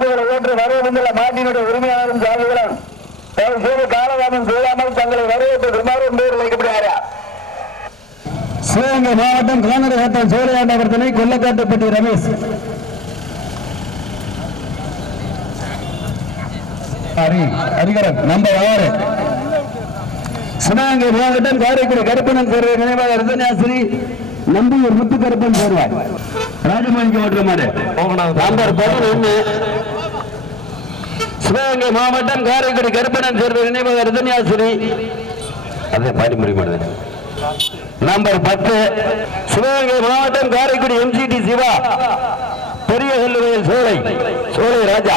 பரிசுகளை ஏற்று வரவேண்டுள்ள மாட்டினுடைய உரிமையாளரும் சாதிகளும் காலதாமம் செய்யாமல் தங்களை வரவேற்று விமானம் பேர் வைக்கப்படுகிறாரா. சிவகங்கை மாவட்டம் கால்நடை சட்டம் சோழையாண்டவர்தனை கொல்லக்காட்டுப்பட்டி ரமேஷ் அதிகாரம் நம்பர் 6. சிவகங்கை மாவட்டம் காரைக்குடி கருப்பணன் கோரை நினைவாக ரத்தனாசிரி நம்பியூர் முத்துக்கருப்பன் சேர்வாய் ராஜமாணிக்க ஓட்டுற மாடு நம்பர் 11. சிவகங்கை மாவட்டம் காரைக்குடி கருப்பணன் சேர்வை நினைவாக ரத்தனாசிரி அதே பாடி முடிவு நம்பர் 10. சிவகங்கை மாவட்டம் காரைக்குடி MCT சிவா பெரிய செல்லுவையில் சோலை ராஜா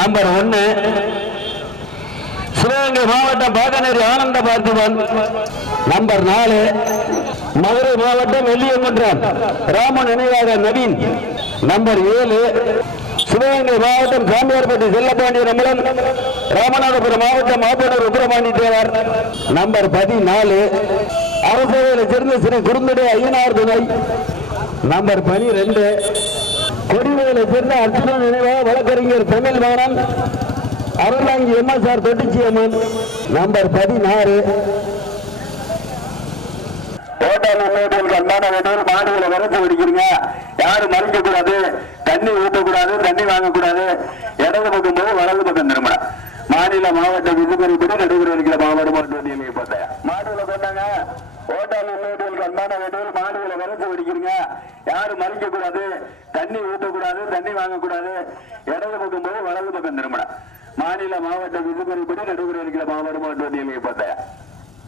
நம்பர் 1. சிவகங்கை மாவட்டம் பாகனேரி ஆனந்த பார்த்திபன் நம்பர் 4. மதுரை மாவட்டம் வெள்ளியங்குன்றம் ராமன் நினைவாக நவீன் நம்பர் 7. சிவகங்கை மாவட்டம் சாமியார்பட்டி செல்லப்பாண்டி ரமலன் ராமநாதபுரம் மாவட்டம் ஆப்பனூர் உக்கிரபாண்டி தேவர் நம்பர் 14. அரசவையில் சேர்ந்த ஸ்ரீ குறுந்தடை ஐயனார் துணை நம்பர் 12. கொடிவேலை சேர்ந்த அர்ஜுனன் நினைவாக வழக்கறிஞர் தமிழ் மாணன் அருளாங்கி MSR தொட்டிச்சி அம்மன் நம்பர் 16. மாடுகளை வரைச்சு பிடிக்கிறீங்க. யாரும் மறிக்க கூடாது, தண்ணி ஊற்றக்கூடாது, தண்ணி வாங்கக்கூடாது. இடது பக்கம் போது வலது பக்கம் திரும்ப. மாநில மாவட்ட விதிமுறைப்படி நடுவர் இருக்கிற மாவட்ட மாடுகளை கொண்டாங்க. ஓட்டாளர் அன்பான வேண்டுகள் மாடுகளை வரைச்சு பிடிக்கிறீங்க. யாரும் மறிக்க கூடாது, தண்ணி ஊற்றக்கூடாது, தண்ணி வாங்கக்கூடாது. இடது பக்கம் போது வலது பக்கம் திரும்ப. மாநில மாவட்ட விதிமுறைப்படி நடுவர் இருக்கிற மாவட்ட